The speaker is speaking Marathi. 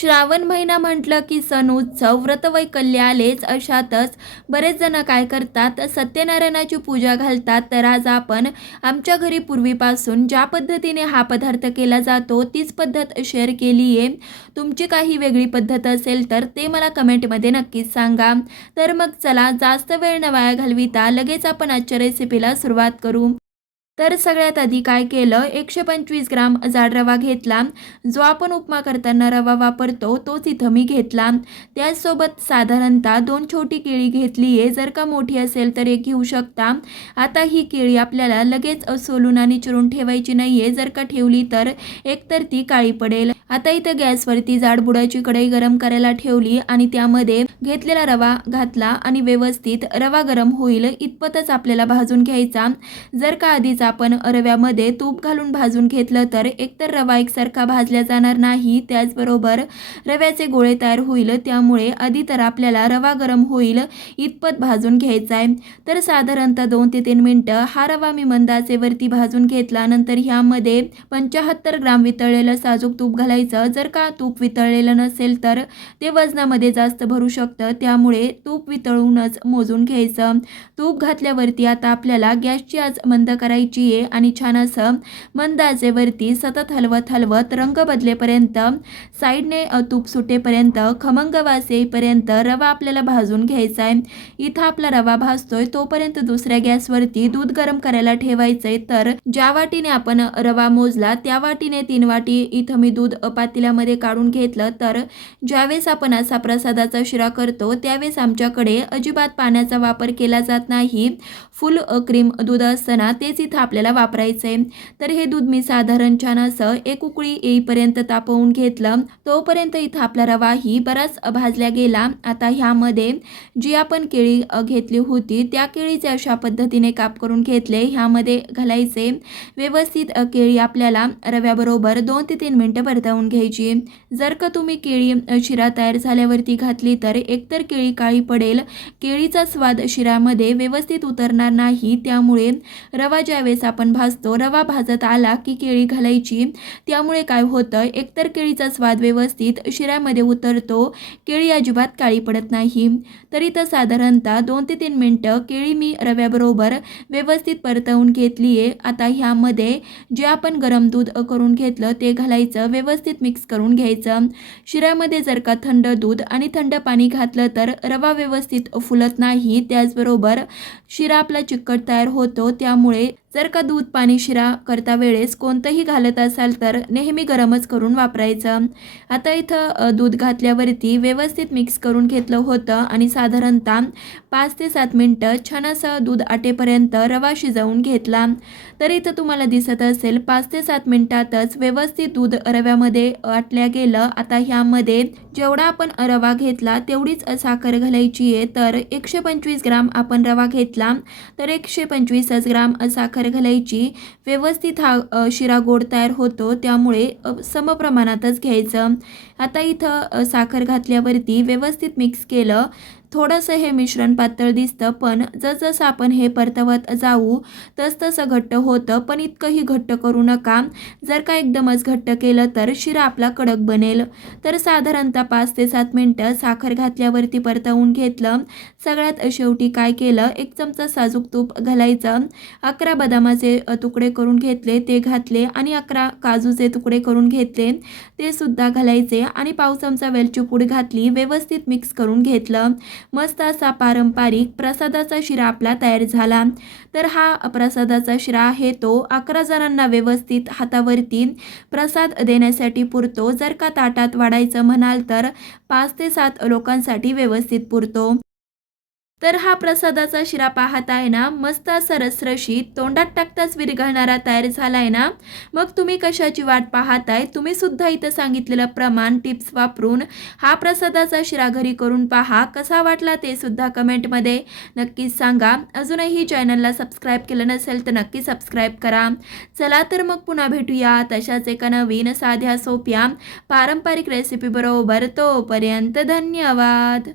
श्रावण महिना म्हटलं की सण उत्सव व्रतवैकल्य आलेच अशातच बरेच जण काय करतात? सत्यनारायणाची पूजा घालतात. तर आज आपण आमच्या घरी पूर्वीपासून ज्या पद्धतीने हा पदार्थ केला जातो तीच पद्धत शेअर केली आहे तुमची काही वेगळी पद्धत असेल तर ते मला कमेंटमध्ये नक्कीच सांगा. तर मग चला जास्त वेळ न वाया घालविता लगेच आपण आजच्या रेसिपीला सुरुवात करू. तर सगळ्यात आधी काय केलं? एकशे पंचवीस ग्राम जाड रवा घेतला. जो आपण उपमा करताना रवा वापरतो तोच इथं मी घेतला. त्याचसोबत साधारणतः दोन छोटी केळी घेतली आहे. जर का मोठी असेल तर एक घेऊ शकता. आता ही केळी आपल्याला लगेच सोलून आणि चिरून ठेवायची नाही आहे जर का ठेवली तर एकतर ती काळी पडेल. आता इथं गॅसवरती जाड बुडाची कढई गरम करायला ठेवली आणि त्यामध्ये घेतलेला रवा घातला आणि व्यवस्थित रवा गरम होईल इतपतच आपल्याला भाजून घ्यायचा. जर का आधीच आपण रव्यामध्ये तूप घालून भाजून घेतलं तर एकतर रवा एकसारखा भाजला जाणार नाही त्याचबरोबर रव्याचे गोळे तयार होईल त्यामुळे आधी तर आपल्याला रवा गरम होईल इतपत भाजून घ्यायचा आहे तर साधारणतः दोन ते तीन मिनटं हा रवा मी मंदाचेवरती भाजून घेतला नंतर ह्यामध्ये पंचाहत्तर ग्राम वितळलेलं साजूक तूप घालायचं जर का तूप वितळलेलं नसेल तर ते वजनामध्ये जास्त भरू शकतं. त्यामुळे तूप वितळूनच मोजून घ्यायचं. तूप घातल्यावरती आता आपल्याला गॅसची आज मंद करायची आहे आणि छान असं मंद आचेवरती सतत हलवत हलवत रंग बदलेपर्यंत साईडने तूप सुटेपर्यंत खमंग वास येईपर्यंत रवा आपल्याला भाजून घ्यायचा आहे. इथं आपला रवा भाजतोय. तोपर्यंत दुसऱ्या गॅसवरती दूध गरम करायला ठेवायचंय. तर ज्या वाटीने आपण रवा मोजला त्या वाटीने तीन वाटी इथं मी दूध पातेल्यामध्ये काढून घेतलं तर ज्यावेळेस आपण असा प्रसादाचा शिरा करतो त्यावेळेस आमच्याकडे अजिबात पाण्याचा वापर केला जात नाही. फुल क्रीम दूध असताना तेच इथं आपल्याला वापरायचं आहे तर हे दूध मी साधारण छान असं एक उकळी येईपर्यंत तापवून घेतलं. तोपर्यंत इथं आपला रवाही बराच भाजल्या गेला. आता ह्यामध्ये जी आपण केळी घेतली होती त्या केळीचे अशा पद्धतीने काप करून घेतले. ह्यामध्ये घालायचे. व्यवस्थित केळी आपल्याला रव्याबरोबर दोन ते तीन मिनटं परतवून घ्यायची. जर का तुम्ही केळी शिरा तयार झाल्यावरती घातली तर एकतर केळी काळी पडेल. केळीचा स्वाद शिरामध्ये व्यवस्थित उतरणार नाही. त्यामुळे रवा ज्यावेळेस आपण भाजतो रवा भाजत आला की केळी घालायची. त्यामुळे काय होतं एकतर केळीचा स्वाद व्यवस्थित शिऱ्यामध्ये उतरतो केळी अजिबात काळी पडत नाही. तरी तर साधारणतः दोन ते तीन मिनटं केळी मी रव्याबरोबर व्यवस्थित परतवून घेतली आहे आता ह्यामध्ये जे आपण गरम दूध करून घेतलं ते घालायचं. व्यवस्थित व्यवस्थित मिक्स करून घ्यायचं. शिऱ्यामध्ये जर का थंड दूध आणि थंड पाणी घातलं तर रवा व्यवस्थित फुलत नाही. त्याचबरोबर शिरा आपला चिकट तयार होतो. त्यामुळे जर का दूध पाणी शिरा करता वेळेस कोणतंही घालत असाल तर नेहमी गरमच करून वापरायचं. आता इथं दूध घातल्यावरती व्यवस्थित मिक्स करून घेतलं होतं आणि साधारणतः पाच ते सात मिनटं छान असं दूध आटेपर्यंत रवा शिजवून घेतला. तर इथं तुम्हाला दिसत असेल पाच ते सात मिनटातच व्यवस्थित दूध रव्यामध्ये आटल्या गेलं. आता ह्यामध्ये जेवढा आपण रवा घेतला तेवढीच साखर घालायची आहे. तर एकशे पंचवीस ग्राम आपण रवा घेतला. तर एकशे पंचवीसच ग्राम साखर साखर घालायची. व्यवस्थित हा शिरा गोड तयार होतो. त्यामुळे समप्रमाणातच घ्यायचं. आता इथं साखर घातल्यावरती व्यवस्थित मिक्स केलं. थोडंसं हे मिश्रण पातळ दिसतं पण जसजसं आपण हे परतवत जाऊ तसतसं घट्ट होतं पण इतकंही घट्ट करू नका. जर का एकदमच घट्ट केलं तर शिरा आपला कडक बनेल. तर साधारणतः पाच ते सात मिनटं साखर घातल्यावरती परतवून घेतलं. सगळ्यात शेवटी काय केलं? एक चमचा साजूक तूप घालायचं. अकरा बदामाचे तुकडे करून घेतले ते घातले आणि अकरा काजूचे तुकडे करून घेतले. ते सुद्धा घालायचे आणि पाव चमचा वेलची पूड घातली व्यवस्थित मिक्स करून घेतलं. मस्त असा पारंपरिक प्रसादाचा शिरा आपला तयार झाला. तर हा प्रसादाचा शिरा आहे तो अकरा जणांना व्यवस्थित हातावरती प्रसाद देण्यासाठी पुरतो. जर का ताटात वाढायचं म्हणाल तर पाच ते सात लोकांसाठी व्यवस्थित पुरतो. तर हा प्रसादाचा शिरा पाहत आहे ना मस्त असा रसरशीत तोंडात टाकताच विरघळणारा तयार झाला आहे ना. मग तुम्ही कशाची वाट पाहताय? तुम्ही सुद्धा इथं सांगितलेलं प्रमाण टिप्स वापरून हा प्रसादाचा शिरा घरी करून पहा. कसा वाटला ते सुद्धा कमेंटमध्ये नक्कीच सांगा. अजूनही चॅनलला सबस्क्राईब केलं नसेल तर नक्की सबस्क्राईब करा. चला तर मग पुन्हा भेटूया तशाच एका नवीन साध्या सोप्या पारंपरिक रेसिपीबरोबर तोपर्यंत धन्यवाद.